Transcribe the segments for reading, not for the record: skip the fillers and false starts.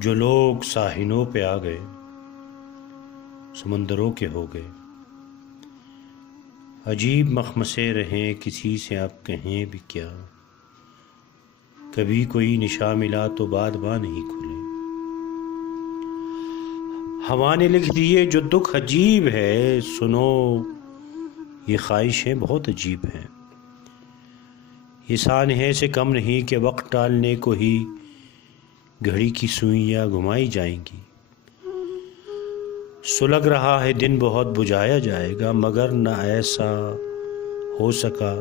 جو لوگ ساحلوں پہ آ گئے سمندروں کے ہو گئے، عجیب مخمصے رہیں کسی سے آپ کہیں بھی کیا، کبھی کوئی نشاں ملا تو بادباں نہیں کھلے۔ ہوا نے لکھ دیے جو دکھ عجیب ہے، سنو یہ خواہشیں بہت عجیب ہیں، یہ سانحے سے کم نہیں کہ وقت ٹالنے کو ہی گھڑی کی سوئیاں گھمائی جائیں گی۔ سلگ رہا ہے دن بہت بجھایا جائے گا، مگر نہ ایسا ہو سکا،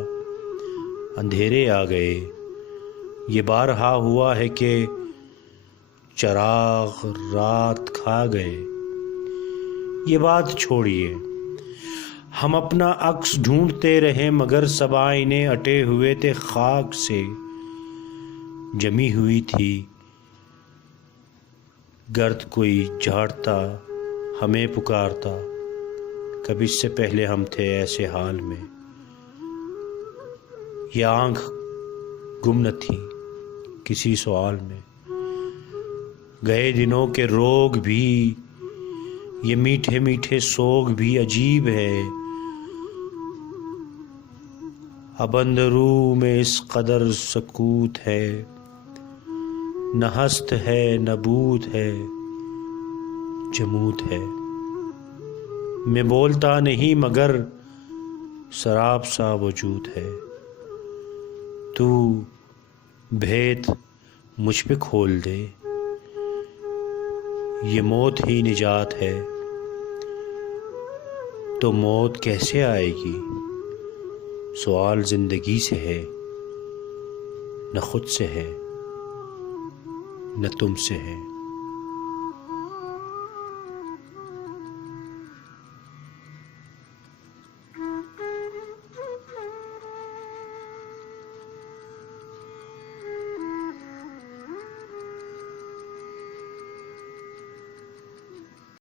اندھیرے آ گئے۔ یہ بارہا ہوا ہے کہ چراغ رات کھا گئے۔ یہ بات چھوڑیے، ہم اپنا عکس ڈھونڈتے رہے مگر سب آئینے اٹے ہوئے تھے، خاک سے جمی ہوئی تھی گرد، کوئی جھاڑتا ہمیں پکارتا، کب اس سے پہلے ہم تھے ایسے حال میں۔ یہ آنکھ گم نہ تھی کسی سوال میں، گئے دنوں کے روگ بھی، یہ میٹھے میٹھے سوگ بھی عجیب ہے۔ اب اندرو میں اس قدر سکوت ہے، نہ ہست ہے نہ بوت ہے، جمود ہے۔ میں بولتا نہیں مگر سراب سا وجود ہے، تو بھید مجھ پہ کھول دے، یہ موت ہی نجات ہے، تو موت کیسے آئے گی؟ سوال زندگی سے ہے، نہ خود سے ہے نہ تم سے ہے۔